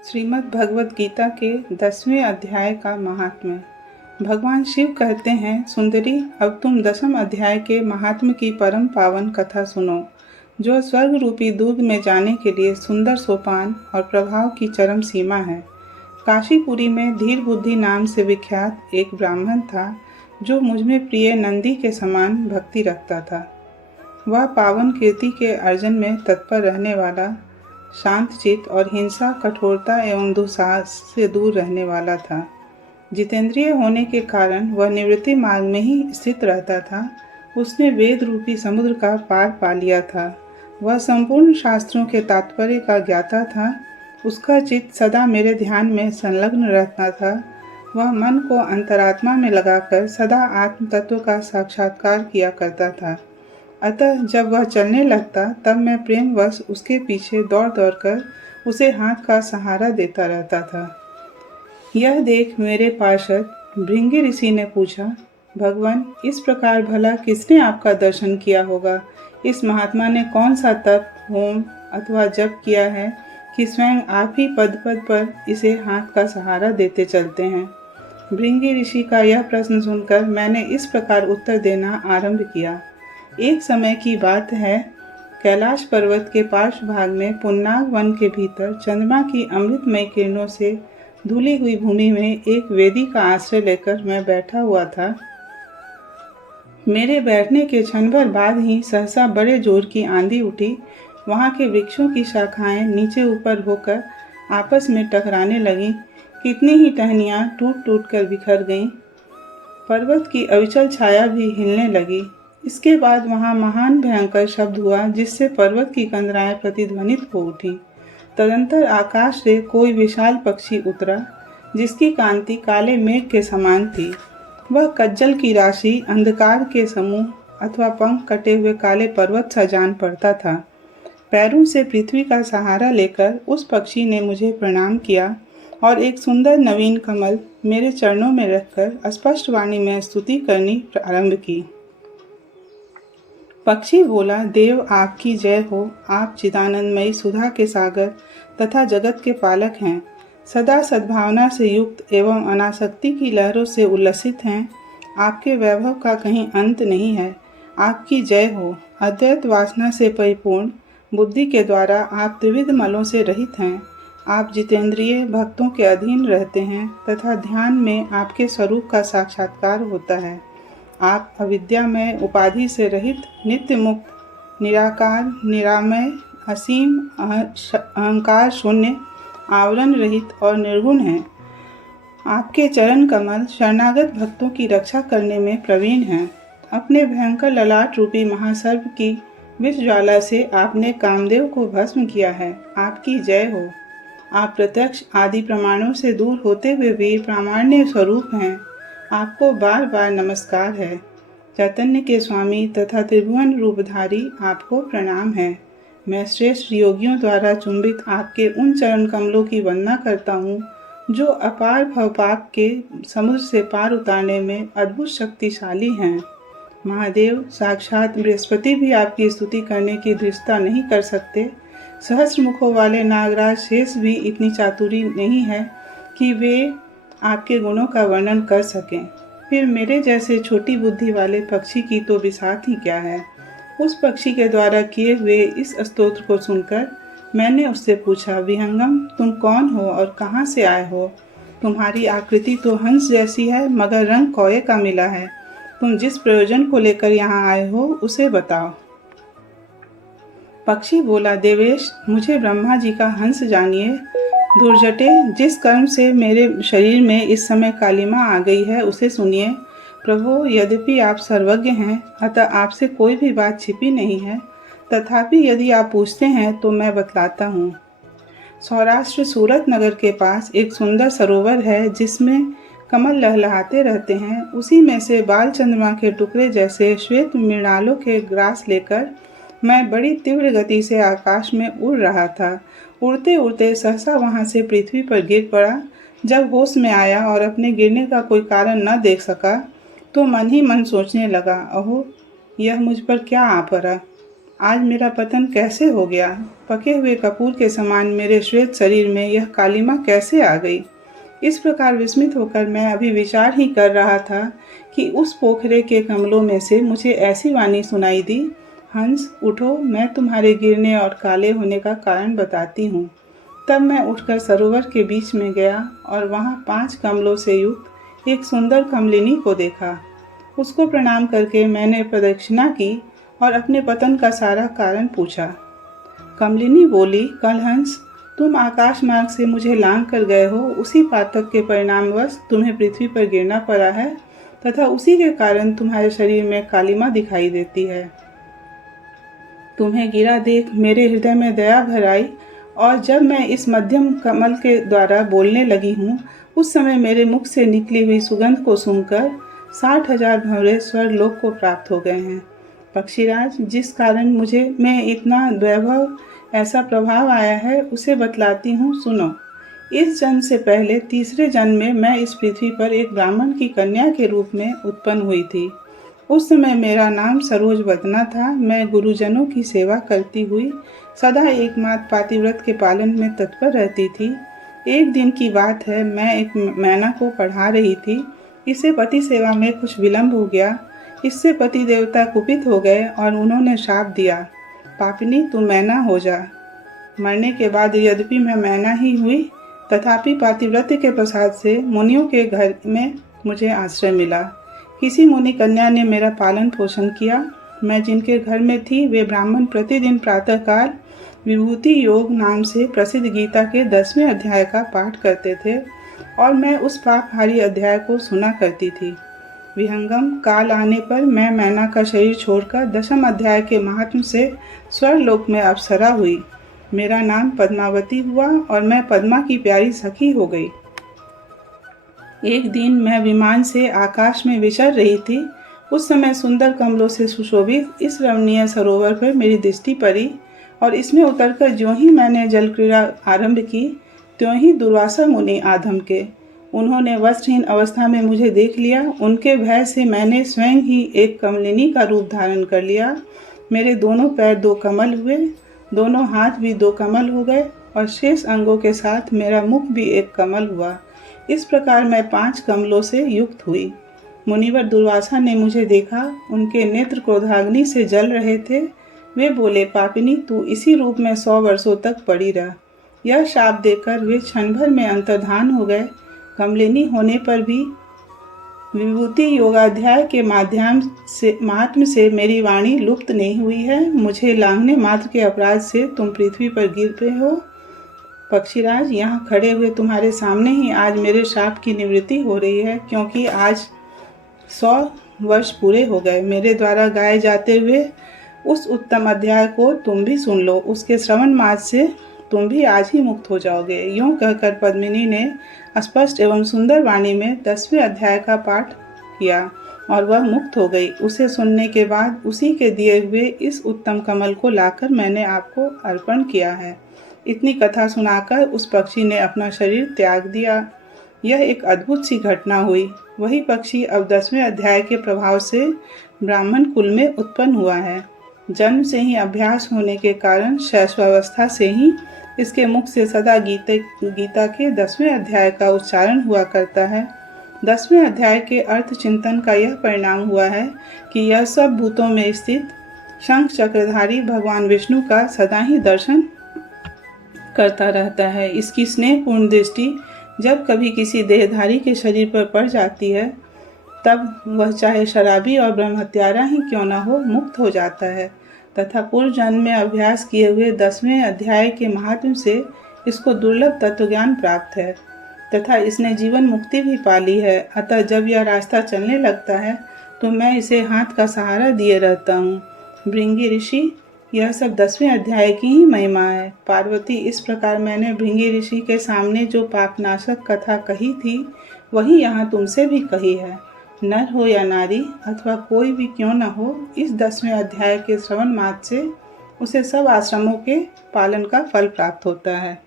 श्रीमद् भगवद गीता के 10वें अध्याय का महात्म्य। भगवान शिव कहते हैं, सुंदरी, अब तुम 10वें अध्याय के महात्म्य की परम पावन कथा सुनो, जो स्वर्ग रूपी दूध में जाने के लिए सुंदर सोपान और प्रभाव की चरम सीमा है। काशीपुरी में धीर बुद्धि नाम से विख्यात एक ब्राह्मण था, जो मुझमें प्रिय नंदी के समान भक्ति रखता था। वह पावन कीर्ति के अर्जन में तत्पर रहने वाला, शांत चित्त और हिंसा, कठोरता एवं दुस्साहस से दूर रहने वाला था। जितेंद्रिय होने के कारण वह निवृत्ति मार्ग में ही स्थित रहता था। उसने वेद रूपी समुद्र का पार पा लिया था। वह संपूर्ण शास्त्रों के तात्पर्य का ज्ञाता था। उसका चित्त सदा मेरे ध्यान में संलग्न रहता था। वह मन को अंतरात्मा में लगाकर सदा आत्म तत्व का साक्षात्कार किया करता था। अतः जब वह चलने लगता, तब मैं प्रेमवश उसके पीछे दौड़ दौड़ कर उसे हाथ का सहारा देता रहता था। यह देख मेरे पार्षद भृंगी ऋषि ने पूछा, भगवान, इस प्रकार भला किसने आपका दर्शन किया होगा? इस महात्मा ने कौन सा तप, होम अथवा जप किया है कि स्वयं आप ही पद पद पर इसे हाथ का सहारा देते चलते हैं? भृंगी ऋषि का यह प्रश्न सुनकर मैंने इस प्रकार उत्तर देना आरंभ किया। एक समय की बात है, कैलाश पर्वत के पार्श्व भाग में पुन्नाग वन के भीतर चंद्रमा की अमृतमय किरणों से धुली हुई भूमि में एक वेदी का आश्रय लेकर मैं बैठा हुआ था। मेरे बैठने के क्षण भर बाद ही सहसा बड़े जोर की आंधी उठी। वहां के वृक्षों की शाखाएं नीचे ऊपर होकर आपस में टकराने लगीं। कितनी ही टहनियां टूट टूट कर बिखर गईं। पर्वत की अविचल छाया भी हिलने लगी। इसके बाद वहां महान भयंकर शब्द हुआ, जिससे पर्वत की कंदराएं प्रतिध्वनित हो उठी। तदंतर आकाश से कोई विशाल पक्षी उतरा, जिसकी कांति काले मेघ के समान थी। वह कज्जल की राशि, अंधकार के समूह अथवा पंख कटे हुए काले पर्वत सा जान पड़ता था। पैरों से पृथ्वी का सहारा लेकर उस पक्षी ने मुझे प्रणाम किया और एक सुंदर नवीन कमल मेरे चरणों में रखकर स्पष्ट वाणी में स्तुति करनी प्रारंभ की। पक्षी बोला, देव आपकी जय हो। आप चिदानंदमयी सुधा के सागर तथा जगत के पालक हैं। सदा सद्भावना से युक्त एवं अनासक्ति की लहरों से उल्लसित हैं। आपके वैभव का कहीं अंत नहीं है। आपकी जय हो। अद्वैत वासना से परिपूर्ण बुद्धि के द्वारा आप त्रिविध मलों से रहित हैं। आप जितेंद्रिय भक्तों के अधीन रहते हैं तथा ध्यान में आपके स्वरूप का साक्षात्कार होता है। आप अविद्यामय, उपाधि से रहित, नित्य मुक्त, निराकार, निरामय, असीम, अहंकार शून्य, आवरण रहित और निर्गुण हैं। आपके चरण कमल शरणागत भक्तों की रक्षा करने में प्रवीण हैं। अपने भयंकर ललाट रूपी महासर्प की विष ज्वाला से आपने कामदेव को भस्म किया है। आपकी जय हो। आप प्रत्यक्ष आदि प्रमाणों से दूर होते हुए भी प्रामाण्य स्वरूप हैं। आपको बार बार नमस्कार है। चैतन्य के स्वामी तथा त्रिभुवन रूपधारी, आपको प्रणाम है। मैं श्रेष्ठ योगियों द्वारा चुंबित आपके उन चरण कमलों की वंदना करता हूँ, जो अपार भवपाप के समुद्र से पार उतारने में अद्भुत शक्तिशाली हैं। महादेव साक्षात बृहस्पति भी आपकी स्तुति करने की धृष्टता नहीं कर सकते। सहस्र मुखों वाले नागराज शेष भी इतनी चातुरी नहीं है कि वे आपके गुणों का वर्णन कर सकें। फिर मेरे जैसे छोटी बुद्धि वाले पक्षी की तो बिसात ही क्या है। उस पक्षी के द्वारा किए हुए इस स्तोत्र को सुनकर मैंने उससे पूछा, विहंगम, तुम कौन हो और कहाँ से आए हो? तुम्हारी आकृति तो हंस जैसी है, मगर रंग कौए का मिला है। तुम जिस प्रयोजन को लेकर यहाँ आए हो, उसे बताओ। पक्षी बोला, देवेश, मुझे ब्रह्मा जी का हंस जानिए। दुर्जटे, जिस कर्म से मेरे शरीर में इस समय कालिमा आ गई है, उसे सुनिए। प्रभु, यद्यपि आप सर्वज्ञ हैं, अतः आपसे कोई भी बात छिपी नहीं है। तथापि यदि आप पूछते हैं तो मैं बतलाता हूँ। सौराष्ट्र सूरत नगर के पास एक सुंदर सरोवर है, जिसमें कमल लहलहाते रहते हैं। उसी में से बाल चंद्रमा के टुकड़े जैसे श्वेत मृणालों के ग्रास लेकर मैं बड़ी तीव्र गति से आकाश में उड़ रहा था। उड़ते उड़ते सहसा वहां से पृथ्वी पर गिर पड़ा। जब होश में आया और अपने गिरने का कोई कारण न देख सका, तो मन ही मन सोचने लगा, अहो, यह मुझ पर क्या आ पड़ा। आज मेरा पतन कैसे हो गया? पके हुए कपूर के समान मेरे श्वेत शरीर में यह कालिमा कैसे आ गई? इस प्रकार विस्मित होकर मैं अभी विचार ही कर रहा था कि उस पोखरे के कमलों में से मुझे ऐसी वाणी सुनाई दी, हंस उठो, मैं तुम्हारे गिरने और काले होने का कारण बताती हूँ। तब मैं उठकर सरोवर के बीच में गया और वहाँ 5 कमलों से युक्त एक सुंदर कमलिनी को देखा। उसको प्रणाम करके मैंने प्रदक्षिणा की और अपने पतन का सारा कारण पूछा। कमलिनी बोली, कलहंस, तुम आकाश मार्ग से मुझे लांघ कर गए हो, उसी पातक के परिणामवश तुम्हें पृथ्वी पर गिरना पड़ा है तथा उसी के कारण तुम्हारे शरीर में कालिमा दिखाई देती है। तुम्हें गिरा देख मेरे हृदय में दया भर आई और जब मैं इस मध्यम कमल के द्वारा बोलने लगी हूँ, उस समय मेरे मुख से निकली हुई सुगंध को सुनकर 60,000 भंवरे स्वर्गलोक को प्राप्त हो गए हैं। पक्षीराज, जिस कारण मुझे में इतना वैभव, ऐसा प्रभाव आया है, उसे बतलाती हूँ, सुनो। इस जन्म से पहले तीसरे जन्म में मैं इस पृथ्वी पर एक ब्राह्मण की कन्या के रूप में उत्पन्न हुई थी। उस समय मेरा नाम सरोज वदना था। मैं गुरुजनों की सेवा करती हुई सदा एकमात्र पातिव्रत के पालन में तत्पर रहती थी। एक दिन की बात है, मैं एक मैना को पढ़ा रही थी। इसे पति सेवा में कुछ विलंब हो गया। इससे पति देवता कुपित हो गए और उन्होंने शाप दिया, पापिनी, तू मैना हो जा। मरने के बाद यद्यपि मैं मैना ही हुई, तथापि पातिव्रत्य के प्रसाद से मुनियों के घर में मुझे आश्रय मिला। किसी मुनि कन्या ने मेरा पालन पोषण किया। मैं जिनके घर में थी वे ब्राह्मण प्रतिदिन प्रातःकाल विभूति योग नाम से प्रसिद्ध गीता के 10वें अध्याय का पाठ करते थे और मैं उस पापहारी अध्याय को सुना करती थी। विहंगम काल आने पर मैं मैना का शरीर छोड़कर 10वें अध्याय के महात्म से स्वर्गलोक में अप्सरा हुई। मेरा नाम पद्मावती हुआ और मैं पद्मा की प्यारी सखी हो गई। एक दिन मैं विमान से आकाश में विचर रही थी। उस समय सुंदर कमलों से सुशोभित इस रमणीय सरोवर पर मेरी दृष्टि पड़ी और इसमें उतरकर ज्यों ही मैंने जल क्रीड़ा आरंभ की, त्यों ही दुर्वासा मुनि आ धमके। उन्होंने वस्त्रहीन अवस्था में मुझे देख लिया। उनके भय से मैंने स्वयं ही एक कमलिनी का रूप धारण कर लिया। मेरे दोनों पैर 2 कमल हुए, दोनों हाथ भी 2 कमल हो गए और शेष अंगों के साथ मेरा मुख भी एक कमल हुआ। इस प्रकार मैं 5 कमलों से युक्त हुई। मुनिवर दुर्वासा ने मुझे देखा। उनके नेत्र क्रोधाग्नि से जल रहे थे। वे बोले, पापिनी, तू इसी रूप में 100 वर्षों तक पड़ी रह। यह शाप देकर वे क्षण भर में अंतर्धान हो गए। कमलिनी होने पर भी विभूति योगाध्याय के महात्म से मेरी वाणी लुप्त नहीं हुई है। मुझे लांघने मात्र के अपराध से तुम पृथ्वी पर गिर पे हो। पक्षीराज, यहाँ खड़े हुए तुम्हारे सामने ही आज मेरे शाप की निवृत्ति हो रही है, क्योंकि आज 100 वर्ष पूरे हो गए। मेरे द्वारा गाए जाते हुए उस उत्तम अध्याय को तुम भी सुन लो। उसके श्रवण मात्र से तुम भी आज ही मुक्त हो जाओगे। यूँ कहकर पद्मिनी ने स्पष्ट एवं सुंदर वाणी में 10वें अध्याय का पाठ किया और वह मुक्त हो गई। उसे सुनने के बाद उसी के दिए हुए इस उत्तम कमल को लाकर मैंने आपको अर्पण किया है। इतनी कथा सुनाकर उस पक्षी ने अपना शरीर त्याग दिया। यह एक अद्भुत सी घटना हुई। वही पक्षी अब 10वें अध्याय के प्रभाव से ब्राह्मण कुल में उत्पन्न हुआ है। जन्म से ही अभ्यास होने के कारण शैशवावस्था से ही इसके मुख से सदा गीता के 10वें अध्याय का उच्चारण हुआ करता है। 10वें अध्याय के अर्थ चिंतन का यह परिणाम हुआ है कि यह सब भूतों में स्थित शंख चक्रधारी भगवान विष्णु का सदा ही दर्शन करता रहता है। इसकी स्नेहपूर्ण दृष्टि जब कभी किसी देहधारी के शरीर पर पड़ जाती है, तब वह चाहे शराबी और ब्रह्मत्यारा ही क्यों न हो, मुक्त हो जाता है तथा पूर्व जन्म में अभ्यास किए हुए 10वें अध्याय के महात्म से इसको दुर्लभ तत्वज्ञान प्राप्त है तथा इसने जीवन मुक्ति भी पाली है। अतः जब यह रास्ता चलने लगता है तो मैं इसे हाथ का सहारा दिए रहता हूँ। भृंगी ऋषि, यह सब 10वें अध्याय की ही महिमा है। पार्वती, इस प्रकार मैंने भृंगी ऋषि के सामने जो पापनाशक कथा कही थी, वही यहाँ तुमसे भी कही है। नर हो या नारी अथवा कोई भी क्यों न हो, इस 10वें अध्याय के श्रवण मात्र से उसे सब आश्रमों के पालन का फल प्राप्त होता है।